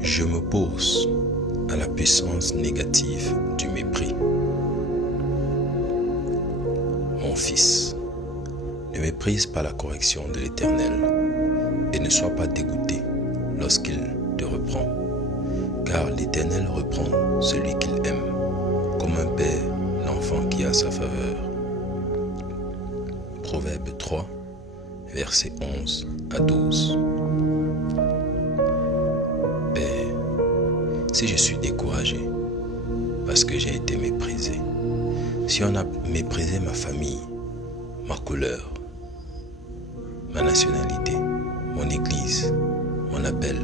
Je m'oppose à la puissance négative du mépris. Mon fils, ne méprise pas la correction de l'Éternel et ne sois pas dégoûté lorsqu'il te reprend, car l'Éternel reprend celui qu'il aime, comme un père l'enfant qui a sa faveur. Proverbe 3, versets 11 à 12. Père, si je suis découragé parce que j'ai été méprisé, si on a méprisé ma famille, ma couleur, ma nationalité, mon église, mon appel,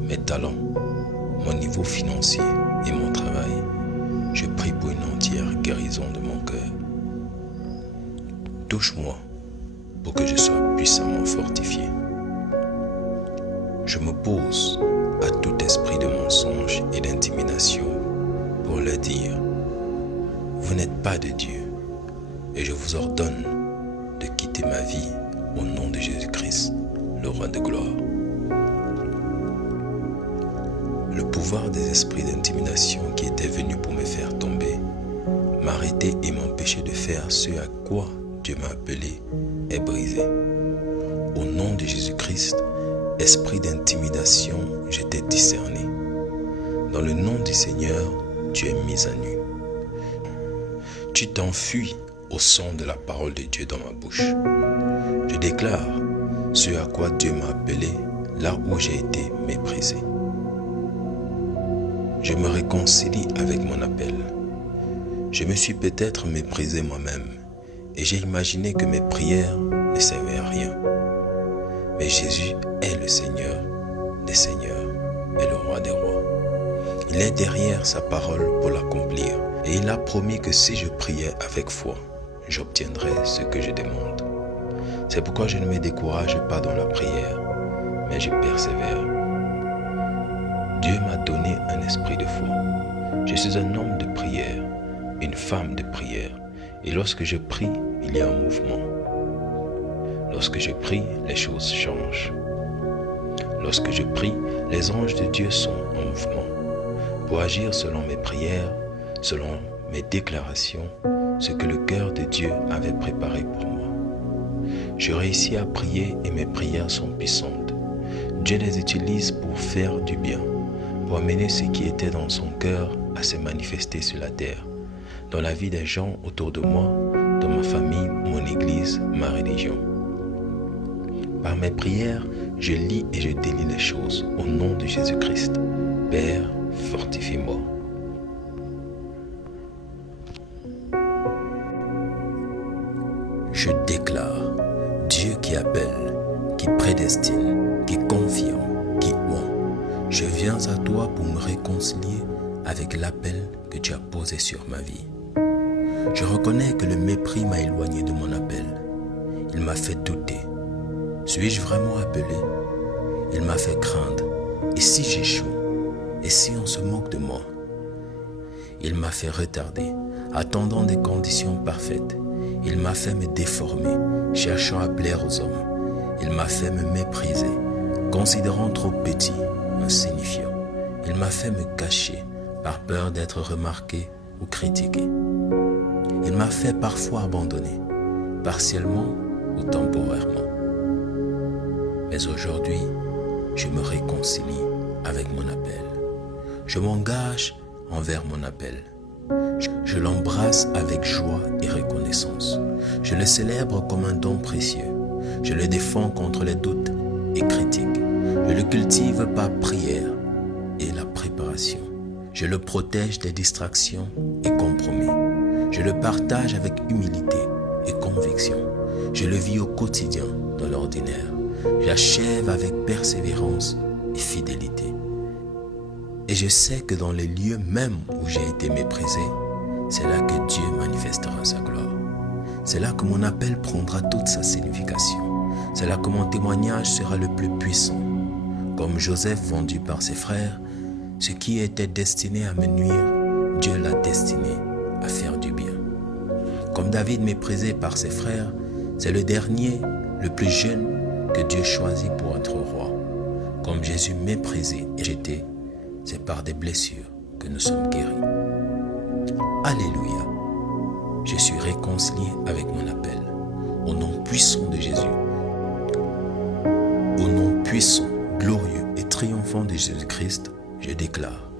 mes talents, mon niveau financier et mon travail, je prie pour une entière guérison de mon cœur. Touche-moi pour que je sois puissamment fortifié. Je m'oppose à tout esprit de mensonge et d'intimidation pour leur dire: vous n'êtes pas de Dieu, et je vous ordonne de quitter ma vie au nom de Jésus-Christ, le roi de gloire. Le pouvoir des esprits d'intimidation qui étaient venus pour me faire tomber, m'arrêter et m'empêcher de faire ce à quoi Dieu m'a appelé est brisé. Au nom de Jésus-Christ, esprit d'intimidation, je t'ai discerné. Dans le nom du Seigneur, tu es mis à nu. Tu t'enfuis au son de la parole de Dieu dans ma bouche. Je déclare ce à quoi Dieu m'a appelé là où j'ai été méprisé. Je me réconcilie avec mon appel. Je me suis peut-être méprisé moi-même et j'ai imaginé que mes prières ne servaient à rien. Mais Jésus est le Seigneur des Seigneurs et le Roi des Rois. Il est derrière sa parole pour l'accomplir et il a promis que si je priais avec foi, j'obtiendrai ce que je demande. C'est pourquoi je ne me décourage pas dans la prière, mais je persévère. Dieu m'a donné un esprit de foi. Je suis un homme de prière, une femme de prière, et lorsque je prie, il y a un mouvement. Lorsque je prie, les choses changent. Lorsque je prie, les anges de Dieu sont en mouvement pour agir selon mes prières, selon mes déclarations, ce que le cœur de Dieu avait préparé pour moi. Je réussis à prier et mes prières sont puissantes. Dieu les utilise pour faire du bien, pour amener ce qui était dans son cœur à se manifester sur la terre, dans la vie des gens autour de moi, dans ma famille, mon église, ma religion. Par mes prières, je lis et je délie les choses au nom de Jésus-Christ. Père, fortifie-moi. Je déclare, Dieu qui appelle, qui prédestine, qui confirme, qui oint. Je viens à toi pour me réconcilier avec l'appel que tu as posé sur ma vie. Je reconnais que le mépris m'a éloigné de mon appel. Il m'a fait douter. Suis-je vraiment appelé? Il m'a fait craindre. Et si j'échoue? Et si on se moque de moi? Il m'a fait retarder, attendant des conditions parfaites. Il m'a fait me déformer, cherchant à plaire aux hommes. Il m'a fait me mépriser, considérant trop petit, insignifiant. Il m'a fait me cacher, par peur d'être remarqué ou critiqué. Il m'a fait parfois abandonner, partiellement ou temporairement. Mais aujourd'hui, je me réconcilie avec mon appel. Je m'engage envers mon appel. Je l'embrasse avec joie et reconnaissance. Je le célèbre comme un don précieux. Je le défends contre les doutes et critiques. Je le cultive par prière et la préparation. Je le protège des distractions et compromis. Je le partage avec humilité et conviction. Je le vis au quotidien dans l'ordinaire. J'achève avec persévérance et fidélité. Et je sais que dans les lieux même où j'ai été méprisé, c'est là que Dieu manifestera sa gloire. C'est là que mon appel prendra toute sa signification. C'est là que mon témoignage sera le plus puissant. Comme Joseph vendu par ses frères, ce qui était destiné à me nuire, Dieu l'a destiné à faire du bien. Comme David méprisé par ses frères, c'est le dernier, le plus jeune, que Dieu choisit pour être roi. Comme Jésus méprisé et jeté, c'est par des blessures que nous sommes guéris. Alléluia. Je suis réconcilié avec mon appel. Au nom puissant de Jésus. Au nom puissant, glorieux et triomphant de Jésus-Christ, je déclare,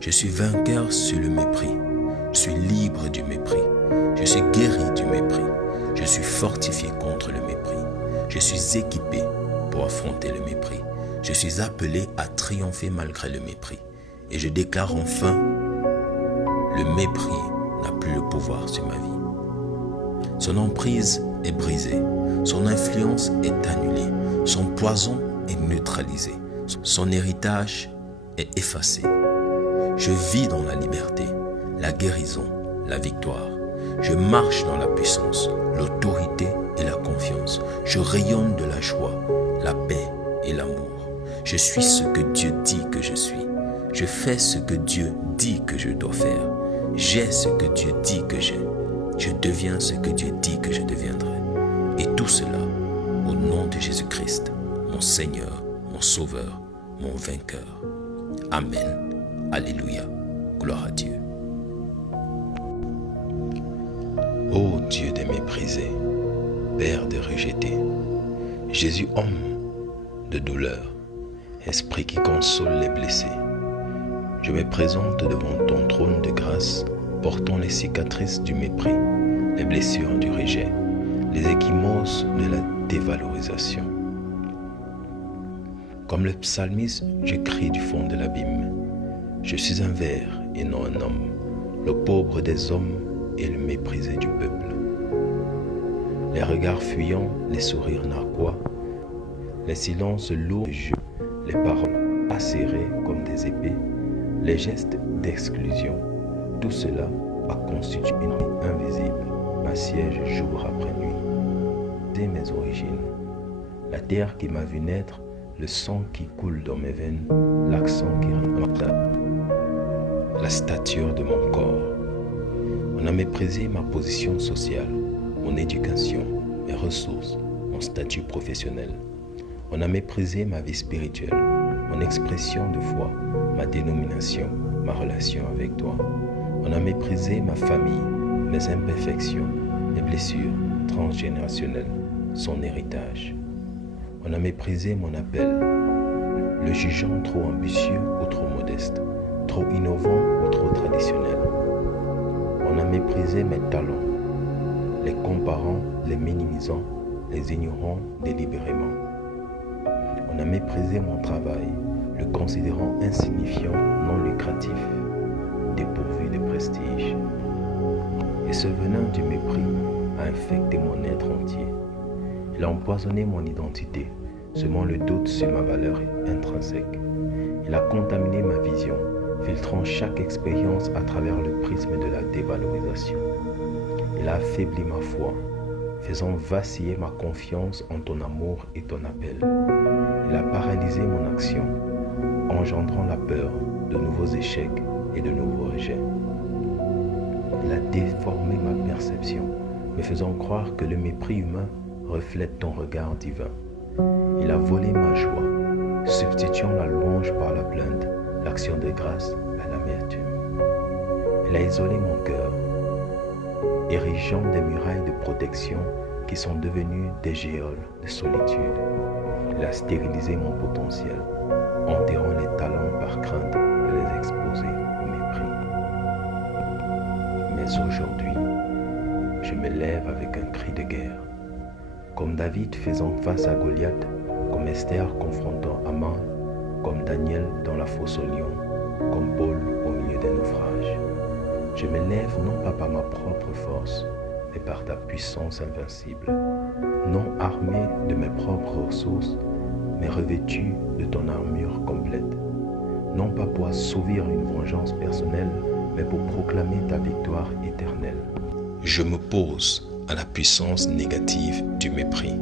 je suis vainqueur sur le mépris. Je suis libre du mépris. Je suis guéri du mépris. Je suis fortifié contre le mépris. Je suis équipé pour affronter le mépris. Je suis appelé à triompher malgré le mépris. Et je déclare enfin, le mépris n'a plus le pouvoir sur ma vie. Son emprise est brisée. Son influence est annulée. Son poison est neutralisé. Son héritage est effacé. Je vis dans la liberté, la guérison, la victoire. Je marche dans la puissance, l'autorité et la confiance. Je rayonne de la joie, la paix et l'amour. Je suis ce que Dieu dit que je suis. Je fais ce que Dieu dit que je dois faire. J'ai ce que Dieu dit que j'ai. Je deviens ce que Dieu dit que je deviendrai. Et tout cela au nom de Jésus-Christ, mon Seigneur, mon Sauveur, mon vainqueur. Amen. Alléluia. Gloire à Dieu. Ô Dieu des méprisés, Père des rejetés, Jésus homme de douleur, Esprit qui console les blessés, je me présente devant ton trône de grâce, portant les cicatrices du mépris, les blessures du rejet, les échymoses de la dévalorisation. Comme le psalmiste, je crie du fond de l'abîme. Je suis un ver et non un homme, le pauvre des hommes et le méprisé du peuple. Les regards fuyants, les sourires narquois, les silences lourds de jeu, les paroles acérées comme des épées, les gestes d'exclusion, tout cela a constitué une nuit invisible, m'assiège jour après nuit. Dès mes origines, la terre qui m'a vu naître, le sang qui coule dans mes veines, l'accent qui rend la stature de mon corps. On a méprisé ma position sociale, mon éducation, mes ressources, mon statut professionnel. On a méprisé ma vie spirituelle, mon expression de foi, ma dénomination, ma relation avec toi. On a méprisé ma famille, mes imperfections, mes blessures transgénérationnelles, son héritage. On a méprisé mon appel, le jugeant trop ambitieux ou trop modeste, trop innovant ou trop traditionnel. On a méprisé mes talents, les comparant, les minimisant, les ignorant délibérément. On a méprisé mon travail, le considérant insignifiant, non lucratif, dépourvu de prestige. Et ce venin du mépris a infecté mon être entier. Il a empoisonné mon identité, semant le doute sur ma valeur intrinsèque. Il a contaminé ma vision, filtrant chaque expérience à travers le prisme de la dévalorisation. Il a affaibli ma foi, faisant vaciller ma confiance en ton amour et ton appel. Il a paralysé mon action, engendrant la peur de nouveaux échecs et de nouveaux rejets. Il a déformé ma perception, me faisant croire que le mépris humain reflète ton regard divin. Il a volé ma joie, substituant la louange par la plainte, l'action de grâce à l'amertume. Il a isolé mon cœur, érigeant des murailles de protection qui sont devenues des géoles de solitude. Il a stérilisé mon potentiel, enterrant les talents par crainte de les exposer au mépris. Mais aujourd'hui, je me lève avec un cri de guerre. Comme David faisant face à Goliath, comme Esther confrontant Haman, comme Daniel dans la fosse au lion, comme Paul au milieu des naufrages. Je me lève non pas par ma propre force, mais par ta puissance invincible, non armé de mes propres ressources, mais revêtu de ton armure complète, non pas pour assouvir une vengeance personnelle, mais pour proclamer ta victoire éternelle. Je m'oppose à la puissance négative du mépris.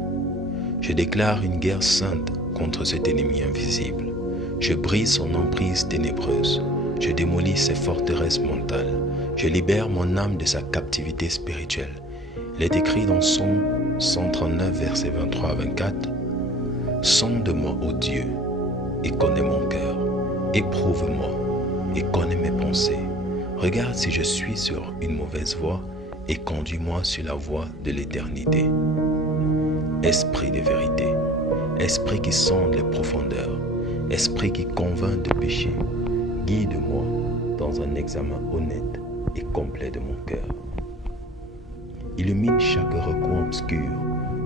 Je déclare une guerre sainte contre cet ennemi invisible. Je brise son emprise ténébreuse. Je démolis ses forteresses mentales. Je libère mon âme de sa captivité spirituelle. Il est écrit dans Psaume 139, versets 23 à 24, « Sonde-moi, ô Dieu, et connais mon cœur. Éprouve-moi et connais mes pensées. Regarde si je suis sur une mauvaise voie et conduis-moi sur la voie de l'éternité. Esprit de vérité, esprit qui sonde les profondeurs, esprit qui convainc de péché, guide-moi dans un examen honnête et complet de mon cœur. Illumine chaque recoin obscur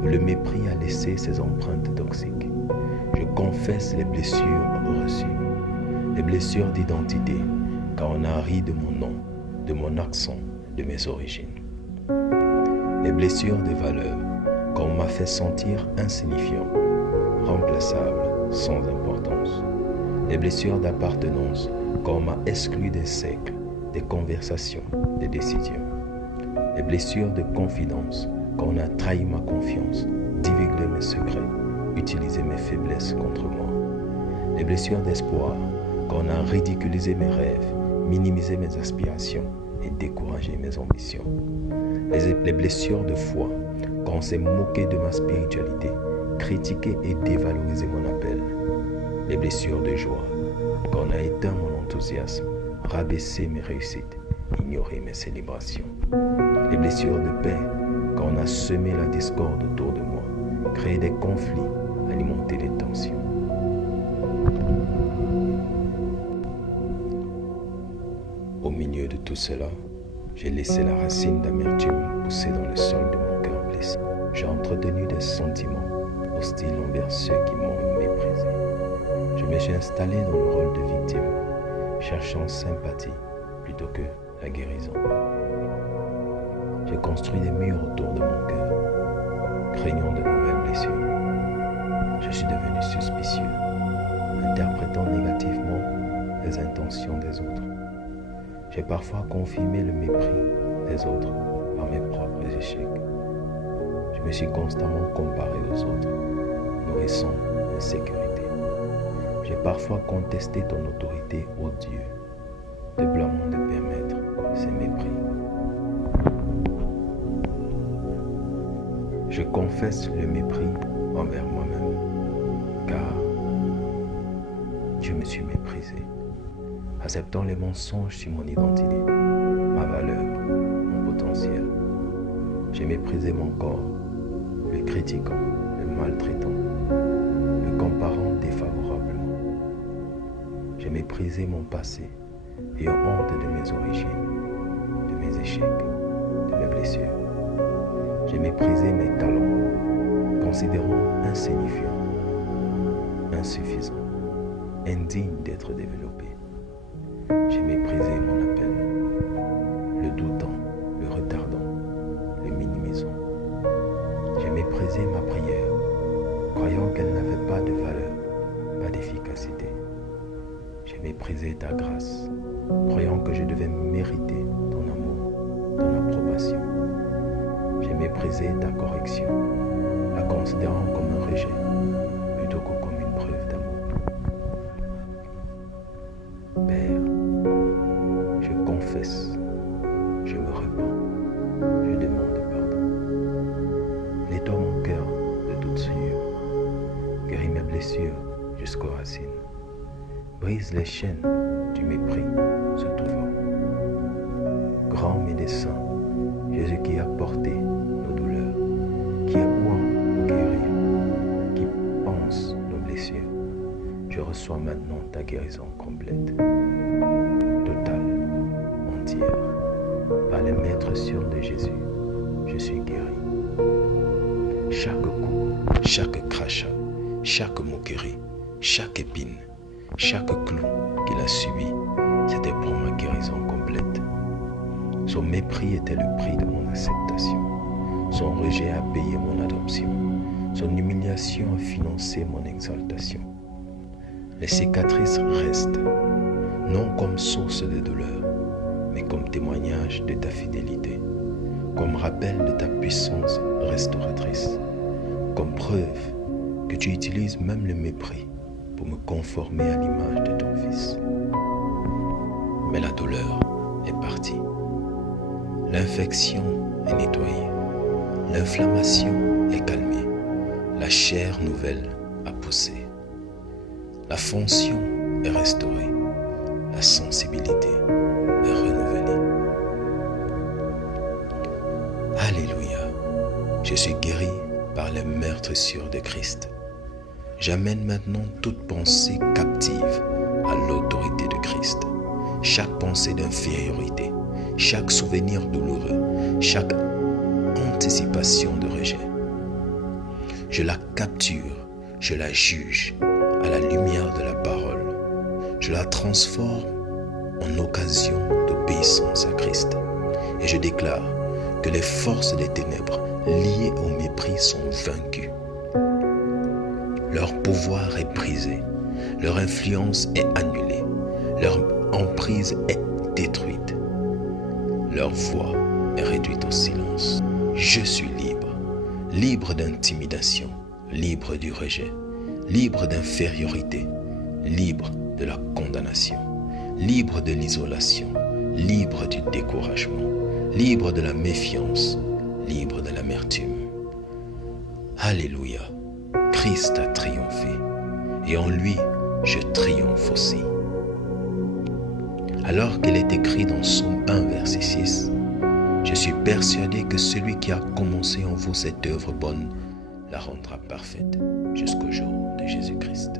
où le mépris a laissé ses empreintes toxiques. Je confesse les blessures reçues, les blessures d'identité, car on a ri de mon nom, de mon accent, de mes origines. Les blessures de valeur, quand on m'a fait sentir insignifiant, remplaçable, sans importance. Les blessures d'appartenance, quand on m'a exclu des cercles, des conversations, des décisions. Les blessures de confidence, quand on a trahi ma confiance, divulgué mes secrets, utilisé mes faiblesses contre moi. Les blessures d'espoir, quand on a ridiculisé mes rêves, minimisé mes aspirations et découragé mes ambitions. Les blessures de foi, quand on s'est moqué de ma spiritualité, critiqué et dévalorisé mon appel. Les blessures de joie, quand on a éteint mon enthousiasme, rabaissé mes réussites, ignoré mes célébrations. Les blessures de paix, quand on a semé la discorde autour de moi, créé des conflits, alimenté des tensions. Au milieu de tout cela, j'ai laissé la racine d'amertume pousser dans le sol de mon cœur blessé. J'ai entretenu des sentiments hostiles envers ceux qui m'ont méprisé. Je me suis installé dans le rôle de victime, cherchant sympathie plutôt que la guérison. J'ai construit des murs autour de mon cœur, craignant de nouvelles blessures. Je suis devenu suspicieux, interprétant négativement les intentions des autres. J'ai parfois confirmé le mépris des autres par mes propres échecs. Je me suis constamment comparé aux autres, nourrissant l'insécurité. J'ai parfois contesté ton autorité, ô Dieu, te blâmant de permettre ces mépris. Je confesse le mépris envers moi-même, car je me suis méprisé, acceptant les mensonges sur mon identité, ma valeur, mon potentiel. J'ai méprisé mon corps, le critiquant, le maltraitant, le comparant défavorablement. J'ai méprisé mon passé, ayant honte de mes origines, de mes échecs, de mes blessures. J'ai méprisé mes talents, considérant insignifiants, insuffisants, indignes d'être développés. J'ai méprisé mon appel, le doutant, le retardant, le minimisant. J'ai méprisé ma prière, croyant qu'elle n'avait pas de valeur, pas d'efficacité. J'ai méprisé ta grâce, croyant que je devais mériter ton amour, ton approbation. J'ai méprisé ta correction, la considérant comme un rejet plutôt que comme une preuve d'amour. Père, je confesse, je me repens, je demande pardon. Nettoie mon cœur de toute souillure, guéris mes blessures jusqu'aux racines. Brise les chaînes du mépris se trouvant. Grand médecin, Jésus qui a porté nos douleurs, qui est loin nous guérir, qui pense nos blessures, je reçois maintenant ta guérison complète, totale, entière. Par les maîtres sûrs de Jésus, je suis guéri. Chaque coup, chaque crachat, chaque moquerie, chaque épine, chaque clou qu'il a subi, c'était pour ma guérison complète. Son mépris était le prix de mon acceptation. Son rejet a payé mon adoption. Son humiliation a financé mon exaltation. Les cicatrices restent, non comme source de douleur, mais comme témoignage de ta fidélité, comme rappel de ta puissance restauratrice, comme preuve que tu utilises même le mépris pour me conformer à l'image de ton Fils. Mais la douleur est partie. L'infection est nettoyée. L'inflammation est calmée. La chair nouvelle a poussé. La fonction est restaurée. La sensibilité est renouvelée. Alléluia. Je suis guéri par les meurtrissures de Christ. J'amène maintenant toute pensée captive à l'autorité de Christ. Chaque pensée d'infériorité, chaque souvenir douloureux, chaque anticipation de rejet. Je la capture, je la juge à la lumière de la parole. Je la transforme en occasion d'obéissance à Christ. Et je déclare que les forces des ténèbres liées au mépris sont vaincues. Leur pouvoir est brisé, leur influence est annulée, leur emprise est détruite, leur voix est réduite au silence. Je suis libre, libre d'intimidation, libre du rejet, libre d'infériorité, libre de la condamnation, libre de l'isolation, libre du découragement, libre de la méfiance, libre de l'amertume. Alléluia, Christ a triomphé et en lui, je triomphe aussi. Alors qu'il est écrit dans Psaume 1, verset 6, je suis persuadé que celui qui a commencé en vous cette œuvre bonne la rendra parfaite jusqu'au jour de Jésus-Christ.